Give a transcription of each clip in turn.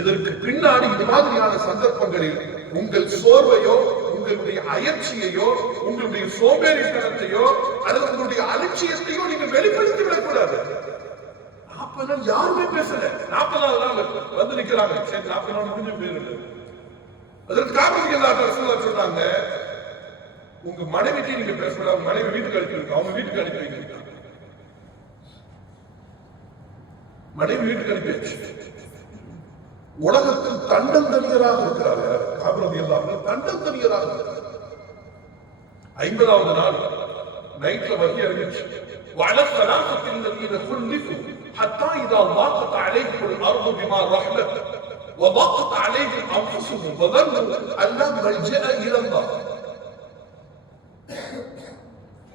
இதற்கு பின்னாடி இது மாதிரியான சந்தர்ப்பங்களில் உங்கள் சோர்வையோ, உங்களுடைய அயற்சியையோ, உங்களுடைய சோம்பேறித்தனத்தையோ அல்லது உங்களுடைய அலட்சியத்தையோ நீங்கள் வெளிப்படுத்தி விடக்கூடாது. 40 நாள் யாருமே பேசல. 40வது நாள் வந்து நிக்கிறாங்க. சரி, 40 நாள் முடிஞ்சு போயிருக்கு. அதற்கு காரணம் என்ன சொல்றாங்க? உங்க மனைவிக்கு நீங்க பேசக்கூடாது. மனைவி வீட்டுக்கு அனுப்பி அவங்க வீட்டுக்கு அனுப்பி வைக்கிறாங்க. மனைவி வீட்டுக்கு அனுப்பி உலகத்தில் தண்டம் தனியராக இருக்கிறார்கள். காபிரதி எல்லாரும் தண்டம் தனியராக இருக்கிறார்கள். 50வது நாள் நைட்ல வகி அறிவிச்சு وعلى الثلاثة الذين خلفوا حتى إذا ضاقت عليهم الأرض بما رحبت وضاقت عليهم أنفسهم وظنوا أن لا ملجأ إلى الله.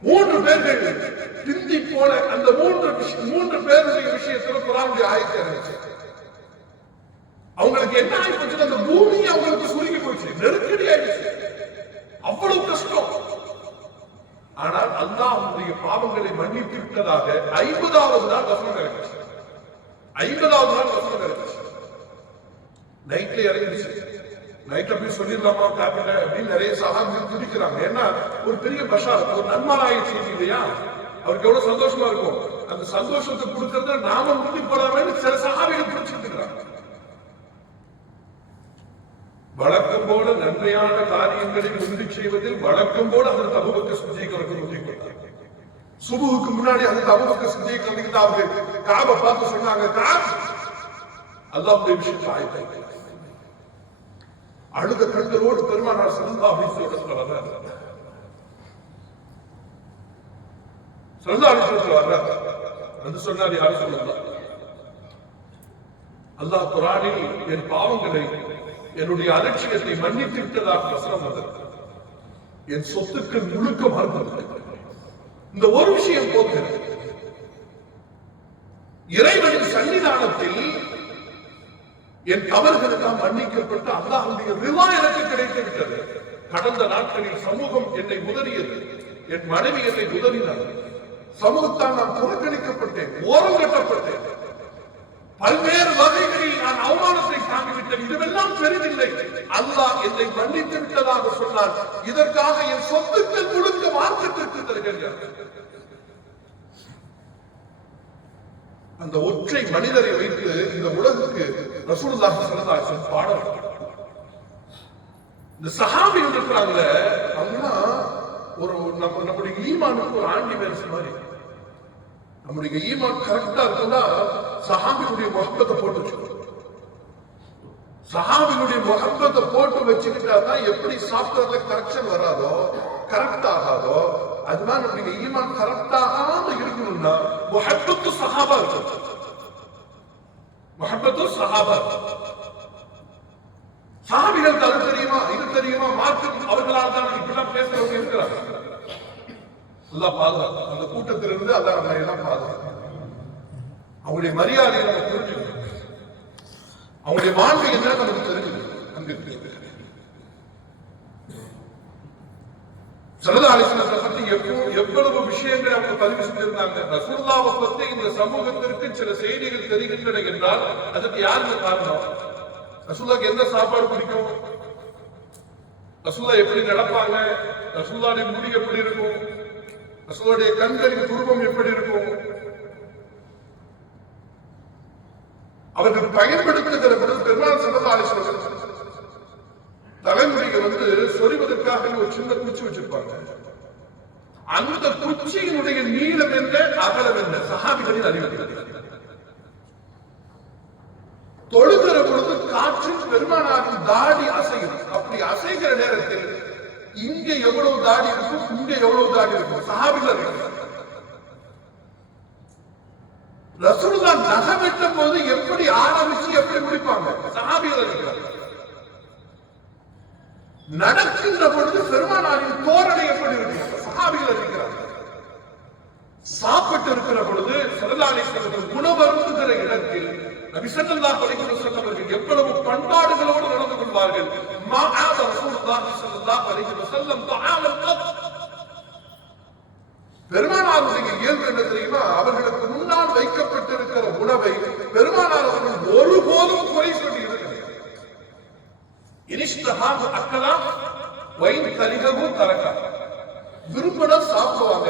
3 பேர்கள் பிந்தி போன அந்த 3 பேருடைய விஷயத்தில் குர்ஆனுடைய ஆயத்தை அறிவிச்சு. அவங்களுக்கு என்ன ஆகி போச்சு? அந்த பூமி அவங்களுக்கு சுருங்கி போச்சு, நெருக்கடி ஆயிடுச்சு, அவ்வளவு கஷ்டம். ஆனால் அல்லாஹ் அவருடைய பாவங்களை மன்னித்து விட்டதாக 50வது நாள் வசனம் இறங்கிச்சு. 50வது நாள் வசனம் இறங்கிச்சு. நைட்ல இறங்கிச்சு. நைட்ல போய் சொல்லிடலாமா காப்பிட்ட அப்படின்னு நிறைய சஹாபிகள் துடிக்கிறாங்க. ஏன்னா ஒரு பெரிய பஷாரத், ஒரு நன்மாராய செய்தி இல்லையா? அவருக்கு எவ்வளவு சந்தோஷமா இருக்கும். அந்த சந்தோஷத்தை கொடுக்கறத நாம முந்தி போடாமன்னு சில சஹாபிகள் துடிச்சிட்டு இருக்கிறாங்க. வழக்கம் போல நன்மையான காரியங்களை உறுதி செய்வதில் வழக்கம் போல அந்த அபூபக்கர் சித்திக் அவர்கள் உறுதி கொண்டார். சுபுவுக்கு முன்னாடி அந்த அபூபக்கர் சித்திக் வந்துகிட்டு அவங்க காபை பார்த்து சொன்னாங்க, காப் அல்லாஹ்வுடைய விஷயத்தை ஆயத்தை அழுத கண்களோடு பெருமானார் ஸல்லல்லாஹு அலைஹி வஸல்லம் வர்றார். ஸல்லல்லாஹு அலைஹி வஸல்லம் வர்றார். வந்து சொன்னார், யார் சொல்லலாம், அல்லாஹ் குர்ஆனில் என் பாவங்களை, என்னுடைய அலட்சியத்தை மன்னித்து விட்டதாக வசனம் வந்தது. என் சொத்துக்கள் முழுக்க மறுத்தது. இந்த ஒரு விஷயம் போகிறது. இறைவனின் சன்னிதானத்தில் என் தவறுகள் எல்லாம் மன்னிக்கப்பட்டு அல்லாஹ்வுடைய ரிவா எனக்கு கிடைத்து விட்டது. கடந்த நாட்களில் சமூகம் என்னை உதறியது, என் மனைவி என்னை உதறினார், சமூகத்தால் நான் புறக்கணிக்கப்பட்டேன், ஓரம் கட்டப்பட்டேன், பல்வேறு வகைகளில் நான் அவமானத்தை தாங்கிவிட்டேன். இதுவெல்லாம் பெரிதில்லை, அல்லாஹ் என்னை மன்னித்து விட்டதாக சொன்னார். இதற்காக என் சொத்துக்கள் முழுக்க மார்க்கத்திற்கு தருகிறார். அந்த ஒற்றை மனிதரை வைத்து இந்த உலகுக்கு ரசூலுல்லாஹி ஸல்லல்லாஹு அலைஹி வஸல்லம் பாடம். இந்த சஹாபிகள் இருக்கிறாங்க, அவங்க ஒரு நம்முடைய ஈமானுக்கு ஒரு ஆன்டிவைரஸ் மாதிரி. நம்முடைய ஈமான் கரெக்டா இருக்குன்னா சஹாபிகளுடைய முஹப்பத்தை போட்டு வச்சுக்கணும். சஹாபிகளுடைய முஹப்பத்தை போட்டு வச்சுக்கிட்டா தான் எப்படி சாஃப்ட்வேர்ல கரெக்ஷன் வராதோ, கரெக்ட் ஆகாதோ, அதுதான் நம்முடைய ஈமான் கரெக்டாக இருக்கணும்னா முஹப்பத்து சஹாபா இருக்கும். முஹப்பத்து சஹாபா. சஹாபிகளுக்கு அது தெரியுமா, இது தெரியுமா, மார்க்கம் அவர்களால் தான் இப்படிலாம் பேசுறவங்க இருக்கிறாங்க. அல்லாஹ் பாதுகாப்பு. அந்த கூட்டத்திலிருந்து அல்லாஹ் நம்மை எல்லாம் பாதுகாப்பு. அவங்களுடைய மரியாதையை நம்ம புரிஞ்சுக்கணும், அவங்களுடைய வாழ்க்கை என்ன நமக்கு தெரிஞ்சுக்கணும். அங்கு ஸல்லல்லாஹு அலைஹி வஸல்லம் பத்தி எவ்வளவு விஷயங்களை அவங்க பதிவு செஞ்சிருந்தாங்க. ரசூலுல்லாஹ்வை பத்தி இந்த சமூகத்திற்கு சில செய்திகள் தெரிகின்றன என்றால் அதுக்கு யாருக்கு காரணம்? ரசூலுல்லாஹ்க்கு எந்த சாப்பாடு பிடிக்கும், ரசூலுல்லாஹ் எப்படி நடப்பாங்க, ரசூலுல்லாஹ்வுடைய முடி எப்படி இருக்கும், ரசூலுல்லாஹ்வுடைய கண்களின் உருவம் எப்படி இருக்கும், அவர்கள் பயன்படுத்துகிற பொழுது பெருமாள் ஸல்லல்லாஹு அலைஹி வஸல்லம் தலைமுடிக்கு சொறிவதற்காக ஒரு சின்ன குச்சி வச்சிருப்பாங்க. அந்த குச்சியினுடைய நீளம் என்ன, அகலம் என்ன, சஹாபிகளின் அறிவு. தொழுகிற பொழுது காற்றில் பெருமானாரின் தாடி அசையும். அப்படி அசைகிற நேரத்தில் இங்க எவ்வளவு தாடி இருக்கும், இங்க எவ்வளவு தாடி இருக்கும், சஹாபிகள் ரசூலுல்லாஹ் நகை வெட்டும் போது எப்படி ஆரம்பிச்சு எப்படி முடிப்பாங்க, சஹாபிகள் இருக்கிறாங்க. நடக்கின்ற பொழுது பெருமானாரின் தோரணை எப்படி இருக்கு, சஹாபிகள் இருக்கிறாங்க. சாப்பிட்டு இருக்கிற பொழுது ஸல்லல்லாஹு அலைஹி வஸல்லம் உணவருந்துகிற இடத்தில் நபி ஸல்லல்லாஹு அலைஹி வஸல்லம் அவர்கள் எவ்வளவு பண்பாடுகளோடு நடந்து கொள்வார்கள். மாஆத ரசூலுல்லாஹி ஸல்லல்லாஹு அலைஹி வஸல்லம் தஆமல் கத். பெருமானாருடைய இயல்பு என்ன தெரியுமா? அவர்களுக்கு முன்னால் வைக்கப்பட்டிருக்கிற உணவை பெருமானார் அவர்கள் ஒருபோதும் குறை சொல்லி இருக்கிறார். இனிஷ்டஹாஹு அக்கலா வைன் கலிஹு தரகா. விரும்பினா சாப்பிடுவாங்க,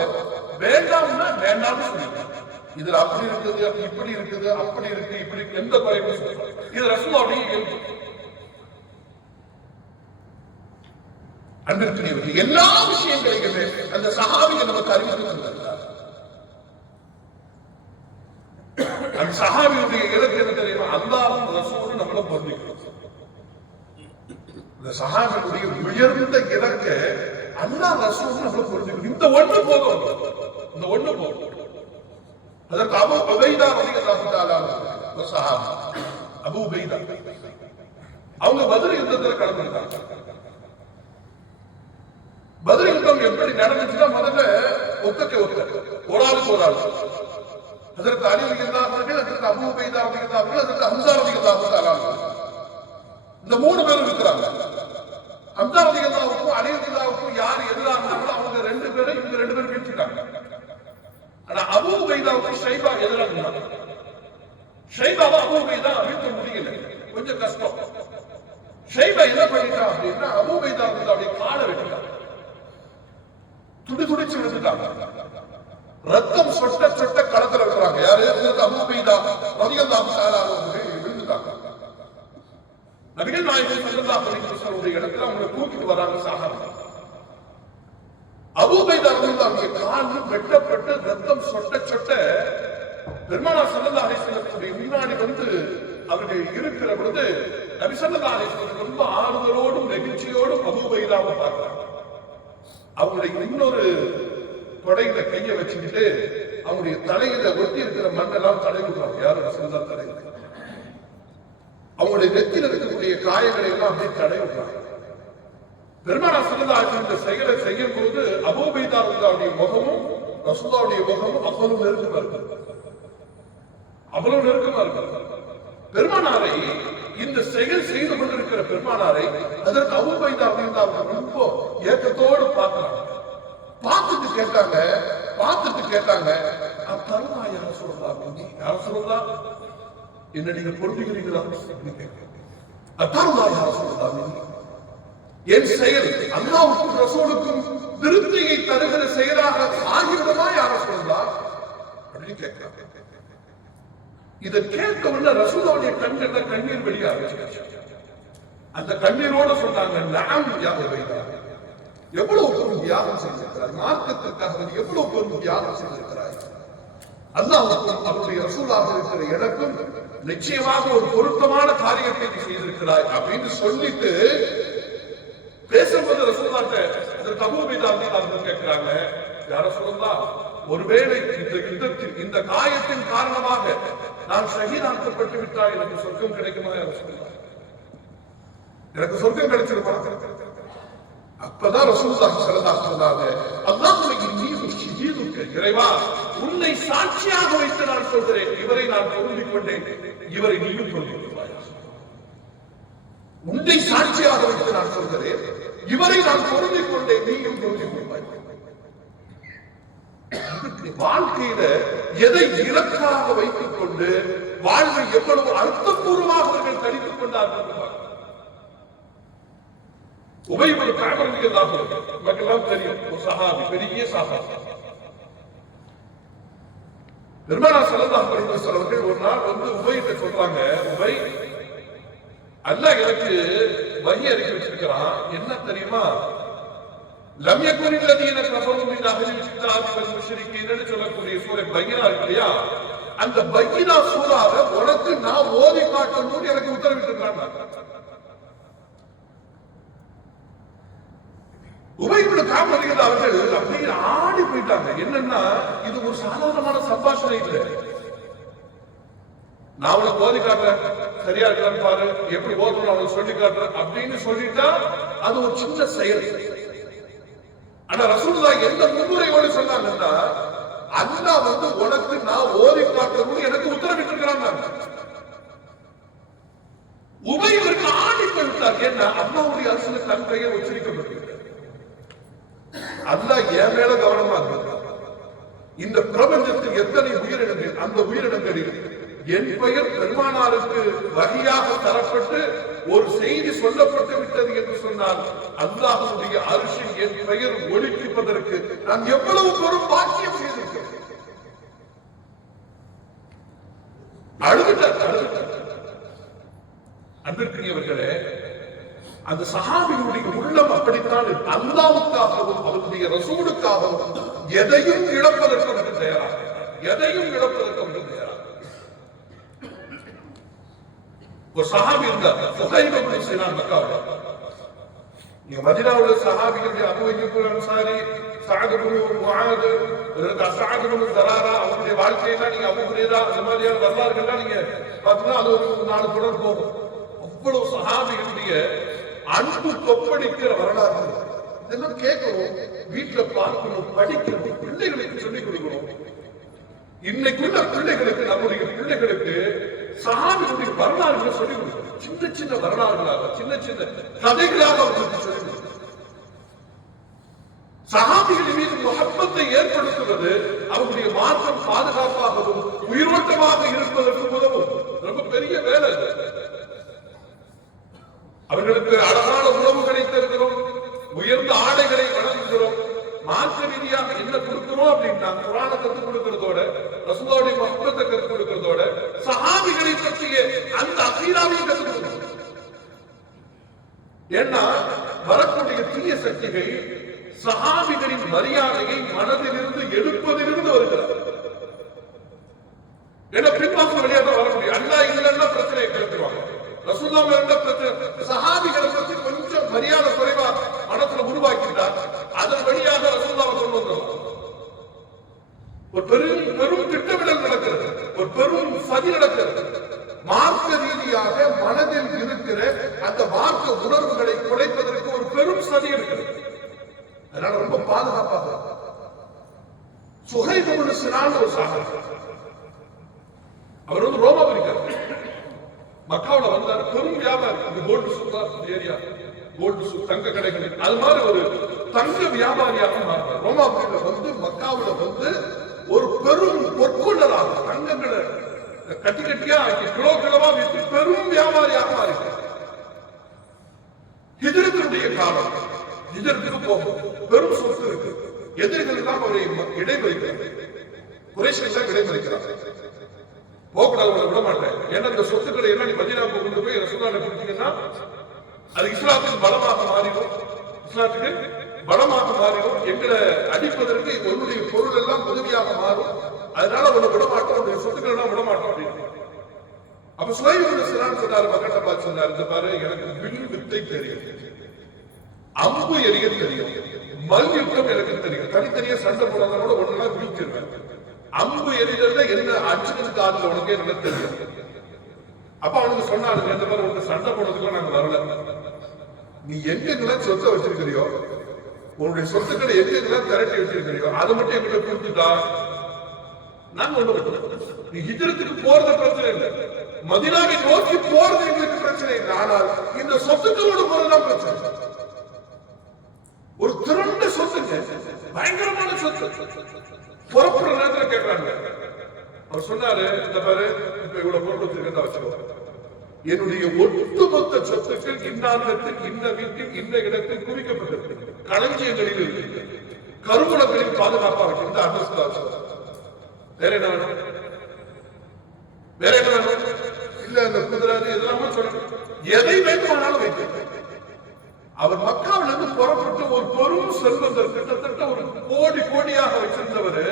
வேண்டாம்னா வேண்டாம்னு சொல்லிட்டாங்க. இதுல அப்படி இருக்குது, இப்படி இருக்குது, அப்படி இருக்கு, இப்படி எந்த குறையும் சொல்றாங்க. இது ரசூலுல்லாஹ்வுடைய இயல்பு. அன்பிற்குரியவர்களே, எல்லா விஷயங்களையுமே அந்த சஹாபிகள் நமக்கு அறிவித்து தந்தார். அந்த சஹாபியுடைய இலக்கு என்ன தெரியுமா? அல்லாஹ்வும் ரசூலும் நம்மள பொருந்திக்கணும். இந்த சஹாபியுடைய உயர்ந்த இலக்கு அல்லாஹ் ரசூலும் நம்மள பொருந்திக்கணும். இந்த ஒண்ணு போதும், இந்த ஒண்ணு போதும். அதற்கு அபூ உபைதா ரலியல்லாஹு தஆலா ஒரு சஹாபி, அபூ உபைதா, அவங்க பத்ர் யுத்தத்துல கலந்துட்டாங்க. பத்ர் யுத்தம் எப்படி நடந்துச்சுன்னா, முதல்ல ஒத்தக்க ஒரு ஆளுக்கு ஒரு ஆள். அதற்கு அலி ரலியல்லாஹு அன்ஹு, அதற்கு அபூ உபைதா ரலியல்லாஹு அன்ஹு, அதற்கு ஹம்ஸா ரலியல்லாஹு தஆலா, இந்த மூணு பேரும் இருக்கிறாங்க. ஹம்ஸா ரலியல்லாஹுக்கும் அலி ரலியல்லாஹுக்கும் யார் எதிராக இருந்தாங்களோ அவங்க ரெண்டு பேரும், இவங்க ரெண்டு பேரும் வீழ்த்திட்டாங்க. ஆனா அபூ உபைதாவுக்கு ஷைபா எதிராக இருந்தாங்க. ஷைபாவை அபூ உபைதா வீழ்த்த முடியல, கொஞ்சம் கஷ்டம். ஷைபா என்ன பண்ணிட்டான் அப்படின்னா, அபூ உபைதா அவருடைய காலை வெட்டிட்டான், துடிச்சு விழுந்துட்டாங்க. ரத்தம் சொட்ட சொட்ட களத்துல இருக்கிறாங்க. யாரு? அபூ உபைதா ரலியல்லாஹு தஆலா விழுந்துட்டாங்க. நபிகள் நாயகம் ஸல்லல்லாஹு அலைஹி வஸல்லம் இடத்துல அவங்க தூக்கிட்டு வராங்க சஹாபா. அபூ உபைதா ரலியல்லாஹு கால் வெட்டப்பட்டு ரத்தம் சொட்ட சொட்ட பெருமானார் ஸல்லல்லாஹு அலைஹி வஸல்லம் முன்னாடி வந்து அவர்கள் இருக்கிற பொழுது நபி ஸல்லல்லாஹு அலைஹி வஸல்லம் ரொம்ப ஆறுதலோடும் நெகிழ்ச்சியோடும் அபூ உபைதாவை பார்க்கிறாங்க. அவங்களுடைய இன்னொரு தொடையில கையை வச்சுக்கிட்டு அவங்களுடைய தலையில ஒட்டி இருக்கிற மண்ணெல்லாம் தடை விடுறாங்க. யாரும் ரசூலுல்லாஹ் தடை, அவங்களுடைய நெத்தியில் இருக்கக்கூடிய காயங்களை எல்லாம் அப்படியே தடை விடுறாங்க. பெருமானார் ஸல்லல்லாஹு அலைஹி வஸல்லம் இந்த செயலை செய்யும் போது அபூ உபைதா ரலியல்லாஹுடைய முகமும் ரசூலுல்லாஹுடைய முகமும் அவ்வளவு நெருக்கமா இருக்கு, அவ்வளவு நெருக்கமா இருக்கு. பெருமானாரை, இந்த செயல் செய்து கொண்டிருக்கிற பெருமானாரை அதற்கு அபூ உபைதா ரலியல்லாஹு ரொம்ப ஏக்கத்தோடு பார்க்கிறாங்க. பார்த்துட்டு கேட்டாங்க, அத்தருணா யா ரசூலுல்லாஹ், யா ரசூலுல்லாஹ் என்ன நீங்க பொருந்துகிறீங்களா? அத்தருணா யா ரசூலுல்லாஹ், என் செயல் அல்லாஹ்வுக்கும் ரசூலுக்கும் திருப்தியை தருகிற செயலாக ஆகிவிடுமா யா ரசூலுல்லாஹ் அப்படின்னு கேட்கிறாங்க. இதை கேட்க உடனே ரசூலுல்லாஹ்வுடைய கண்கள்ல கண்ணீர் வெளிய ஆரம்பிச்சு. அந்த கண்ணீரோட சொன்னாங்க, நஅம் யா உபைதா, எவ்வளவு பெரும் தியாகம் செய்திருக்கிறாய், மார்க்கத்திற்காக எவ்வளவு பெரும் தியாகம் செய்திருக்கிறாய். அல்லாஹ்வுக்கும் அவருடைய ரசூலாக இருக்கிற எனக்கும் நிச்சயமாக ஒரு பொருத்தமான காரியத்தை நீ செய்திருக்கிறாய் அப்படின்னு சொல்லிட்டு பேசும்போது ரசூலுல்லாஹ் அதற்கு அபூ உபைதா ரலியல்லாஹு கேட்கிறாங்க, யா ரசூலுல்லாஹ், ஒருவேளை இந்த யுத்தத்தில் இந்த காயத்தின் காரணமாக நான் ஷஹீதாக்கப்பட்டு விட்டால் எனக்கு சொர்க்கம் கிடைக்குமா? யா ரசூலுல்லாஹ், எனக்கு சொர்க்கம் கிடைச்சிருமா? அப்பதான் ரசூலுல்லாஹி ஸல்லல்லாஹு அலைஹி வஸல்லம், அல்லாஹ்வுடைய நீதி ஷஹீதுக்கு, இறைவா உன்னை சாட்சியாக வைத்து நான் சொல்கிறேன், இவரை நான் பொருந்திக் கொண்டேன், இவரை நீயும் பொருந்திக் கொள்வாய். உன்னை சாட்சியாக வைத்து நான் சொல்கிறேன், இவரை நான் பொருந்திக் கொண்டேன், நீயும் பொருந்திக் கொள்வாய். வாழ்க்கையில எதை இலக்காக வைத்துக் கொண்டு வாழ்வை எவ்வளவு அர்த்தபூர்வமாக அவர்கள் கழித்துக் கொண்டார்கள். உபை இப்னு கஅப் ரலியல்லாஹு அன்ஹு மக்களுக்கு தெரியும், ஒரு சஹாபி, பெரிய சஹாபி. பெருமானார் ஸல்லல்லாஹு அலைஹி வஸல்லம் ஒரு நாள் வந்து உபையிட்ட சொல்றாங்க, உபை, அல்லாஹ் எனக்கு வஹி அறிக்கை வச்சிருக்கிறான், என்ன தெரியுமா? லம் யகுனில் லதீன கஃபரு மின் அஹ்லில் கிதாபி வல் முஷ்ரிகீன் சொல்லக்கூடிய சூரா பையினா இருக்கு இல்லையா, அந்த பையினா சூராவை உனக்கு நான் ஓதி காட்டணும்னு எனக்கு உத்தரவிட்டிருக்காங்க. உபை இப்னு கஅப் ரலியல்லாஹு அவர்கள் அப்படியே ஆடி போயிட்டாங்க. என்னன்னா, இது ஒரு சாதாரணமான சம்பாஷணை இல்லை. நான் உனக்கு ஓதி காட்டுறேன், சரியா இருக்கான்னு பாரு, எப்படி ஓதணும் அவனுக்கு சொல்லி காட்டுறேன் அப்படின்னு சொல்லிட்டா அது ஒரு சின்ன செயல். ஆனா ரசூலுல்லாஹ் எந்த முன்னுரையோடு சொன்னாங்கன்னா, அல்லாஹ் வந்து உனக்கு நான் ஓதி காட்டணும்னு எனக்கு உத்தரவிட்டிருக்கிறாங்க. உபை இவருக்கு ஆடி போய்விட்டார். என்ன, அல்லாஹ்வுடைய அரசுல தன் பெயர் உச்சரிக்கப்பட்டிருக்கிறது. அல்லாஹ் என் மேல கவனமா இருக்கிறார். இந்த பிரபஞ்சத்தில் எத்தனை உயிரினங்கள், அந்த உயிரினங்களில் என் பெயர் பெருமானாருக்கு வகையாக தரப்பட்டு ஒரு செய்தி சொல்லப்பட்டு விட்டது என்று சொன்னால் அல்லாஹ்வுடைய அரிசில் என் பெயர் ஒலிப்பிப்பதற்கு நான் எவ்வளவு பெரும் பாக்கியம் செய்திருக்கிறேன். அன்பிற்குரியவர்களே, அந்த சஹாபிகளுடைய உள்ளம் அப்படித்தான். அல்லாஹ்வுக்காகவும் அவருடைய ரசூலுக்காகவும் எதையும் இழப்பதற்கு அவர்கள் தயாராக, எதையும் இழப்பதற்கு அவர்கள் தயாராக. ஒரு சஹாபி இருந்தார், சுஹைப் இப்னு சினான் மக்காவுல. நீங்க மதீனாவுல சஹாபிகளுடைய அபூ அய்யூப் அன்சாரி, சஅத் இப்னு முஆத், சஅத் இப்னு ஸராரா அவருடைய வாழ்க்கையெல்லாம் நீங்க அபூ ஹுரைரா அந்த மாதிரியான வரலாறுகள்லாம் நீங்க பார்த்தீங்கன்னா அது ஒரு 4 தொடர் போகும். அவ்வளவு சஹாபிகளுடைய அன்பு கொப்பளிக்கிற வரலாறு இதெல்லாம் கேட்கணும், வீட்டுல பார்க்கணும், படிக்கணும், பிள்ளைகளுக்கு சொல்லிக் கொடுக்கணும். இன்னைக்குள்ள பிள்ளைகளுக்கு, நம்முடைய பிள்ளைகளுக்கு சஹாபிகளுடைய வரலாறுகளை சொல்லிக் கொடுக்கணும். சின்ன சின்ன வரலாறுகளாக, சின்ன சின்ன கதைகளாக அவர்களுக்கு சொல்லிக் கொடுக்கணும். சஹாபிகளின் மீது முஹப்பத்தை ஏற்படுத்துவது அவருடைய மார்க்கம் பாதுகாப்பாகவும் உயிரோட்டமாக இருப்பதற்கு உதவும். ரொம்ப பெரிய வேலை. அவர்களுக்கு அழகான உணவுகளை தருகிறோம், உயர்ந்த ஆடைகளை வழங்குகிறோம், மார்க்க ரீதியாக என்ன கொடுக்கிறோம் அப்படின்னா குர்ஆனை கற்றுக் கொடுக்கிறதோட, ரசூலுல்லாஹ்வுடைய முஹப்பத்தை கற்றுக் கொடுக்கிறதோட, சஹாபிகளை பற்றிய அந்த அகீதாவை கற்றுக் கொடுக்கிறோம். ஏன்னா வரக்கூடிய தீய சக்திகள் சஹாபிகளின் மரியாதையை மனதிலிருந்து எடுப்பதிலிருந்து வருகிறது. ஏன்னா பின்வாசல் வழியாக தான் வர முடியும். அல்லாஹ் இல்லைன்னா பிரச்சனையை கிளப்பிடுவாங்க. ரசூலுல்லாஹ் மேல பிரச்சனை, சஹாபிகளை பற்றி கொஞ்சம் மரியாதை குறைவா மனசுல உருவாக்கிட்டார், அதன் வழியாக ரசூலுல்லாஹ் கொண்டு வந்தோம். ஒரு பெரும் திட்டமிடல் நடக்கிறது, ஒரு பெரும் சதி நடக்கிறது. மார்க்க ரீதியாக மனதில் இருக்கிற அந்த மார்க்க உணர்வுகளை குறைப்பதற்கு ஒரு பெரும் சதி இருக்கிறது. அதனால ரொம்ப பாதுகாப்பாக. சுஹைப் இப்னு சினான் ஒரு சஹாபி, அவர் வந்து ரோமாபுரிக்கார். மக்காவுல வந்தார், பெரும் வியாபாரி, gold super area, gold souk தங்க கடைகள், அது மாதிரி ஒரு தங்க வியாபாரியாக மாறினார். ரோமாபுரியில வந்து மக்காவுல வந்து ஒரு பெரும் பொற்கொள்ளராக தங்கங்களை கட்டி கட்டியா கிலோ கிலோவா விற்று பெரும் வியாபாரியாக மாறினார். ஹிஜ்ரத்துடைய காலம், ஹிஜ்ரத்துக்கு போகும், பெரும் சொத்து இருக்கு, எதிரிகள் எல்லாம் அவரை இடைமறிக்கிறார், குறைஷிகள் தான் இடைமறிக்கிறார். போகக்கூடாது, விட மாட்டேன். ஏன்னா இந்த சொத்துக்களை எல்லாம் நீ மதீனாவுக்கு கொண்டு போய் ரசூலுல்லாஹ்வை கொடுத்தீங்கன்னா அது இஸ்லாத்துக்கு பலமாக மாறிடும், இஸ்லாத்துக்கு பலமாக மாறிடும், எங்களை அடிப்பதற்கு உன்னுடைய பொருள் எல்லாம் உதவியாக மாறும், அதனால உன்னை விட மாட்டோம், உன்னுடைய சொத்துக்கள் எல்லாம் விட மாட்டோம் அப்படின்னு. அப்ப சுஹைப் இப்னு சினான் சொன்னாரு, மக்கள்கிட்ட பார்த்து சொன்னாரு, இந்த பாரு எனக்கு வில் வித்தை தெரியும், அம்பு எறிய தெரியும், மல்யுத்தம் எனக்கு தெரியும், தனித்தனியா சண்டை போடாத கூட ஒன்னா வீழ்த்திடுவேன், அம்பு எறிதல்ல என்ன அடிச்சுக்கிறதுக்கு ஆளுல உனக்கு என்ன தெரியும். அப்ப அவனுக்கு சொன்னாங்க, இந்த மாதிரி உனக்கு சண்டை போடுறதுக்கு நாங்க வரல, நீ எங்கெங்கெல்லாம் சொத்தை வச்சிருக்கிறியோ, உன்னுடைய சொத்துக்களை எங்கெங்கெல்லாம் திரட்டி வச்சிருக்கிறியோ அதை மட்டும் எங்கிட்ட கொடுத்துட்டா நாங்க ஒண்ணு விட்டுறோம். நீ ஹிஜ்ரத்துக்கு போறது பிரச்சனை இல்லை, மதீனாவை நோக்கி போறது எங்களுக்கு பிரச்சனை இல்லை, ஆனால் இந்த சொத்துக்களோட போறதுதான் பிரச்சனை. ஒரு திரண்ட சொத்துங்க, பயங்கரமான சொத்து. புறப்படுற நேரத்தில் கேட்கிறாங்க, அவர் சொன்னாரு, இந்த பாரு இப்ப இவ்வளவு பொருள் வச்சிருக்கா வச்சுக்கோ, என்னுடைய ஒட்டுமொத்த சொத்துக்கள் இன்னாரத்தில் இன்ன வீட்டில் இன்ன இடத்தில் குவிக்கப்பட்டிருக்கு, களஞ்சியங்களில் இருக்கு, கருவூலங்களில் பாதுகாப்பா வச்சு இந்த அட்ரஸ் தான். வேற என்ன வேணும், வேற என்ன வேணும், இல்ல இந்த குதிராது இதெல்லாம் சொல்லணும், எதை வேண்டுமானாலும் வைக்க. அவர் மக்காவில இருந்து புறப்பட்டு ஒரு பெரும் செல்வந்தர், கிட்டத்தட்ட ஒரு கோடி கோடியாக வச்சிருந்தவர்,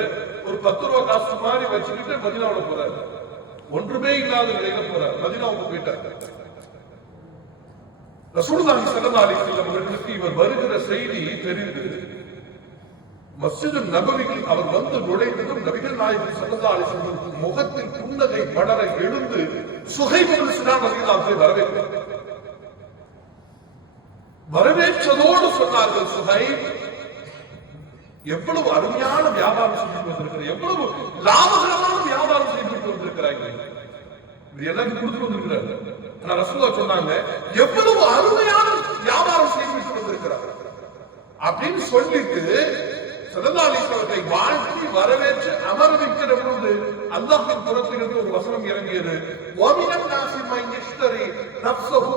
ஒரு 10 ரூபாய் காசு மாதிரி வச்சுக்கிட்டு மதீனாவுல போறாரு, ஒன்றுமே இல்லாத நிலையில போறாரு, மதீனாவுக்கு போயிட்டார். ரசூலுல்லாஹி ஸல்லல்லாஹு அலைஹி வஸல்லம் அவர்களுக்கு இவர் வருகிற செய்தி தெரிந்து மஸ்ஜிது நபவியில் அவர் வந்து நுழைந்ததும் நபிகள் நாயகம் ஸல்லல்லாஹு அலைஹி வஸல்லம் முகத்தில் புன்னகை படர எழுந்து சுஹைப் இப்னு சினான் ரலியல்லாஹு அன்ஹு வரவேற்றார். வரவேற்றதோடு சொன்னார்கள், சுஹைப் எவ்வளவு அருமையான வியாபாரம் செஞ்சுட்டு வந்திருக்கிறார், எவ்வளவு லாபகரமான வியாபாரம் செஞ்சுட்டு வந்திருக்கிறாங்க, எல்லாத்தையும் கொடுத்துட்டு வந்திருக்கிறார். ஆனா ரசூலுல்லாஹ் சொன்னாங்க, எவ்வளவு அருமையான வியாபாரம் செஞ்சுட்டு வந்திருக்கிறார் அப்படின்னு சொல்லிட்டு ஸல்லல்லாஹு அலைஹி வஸல்லத்தை வாழ்த்தி வரவேற்று அமர வைக்கிற பொழுது அல்லாஹ்வின் புறத்திலிருந்து ஒரு வசனம் இறங்கியது. வமினன் நாஸி மன் யஷ்தரி நஃப்ஸஹு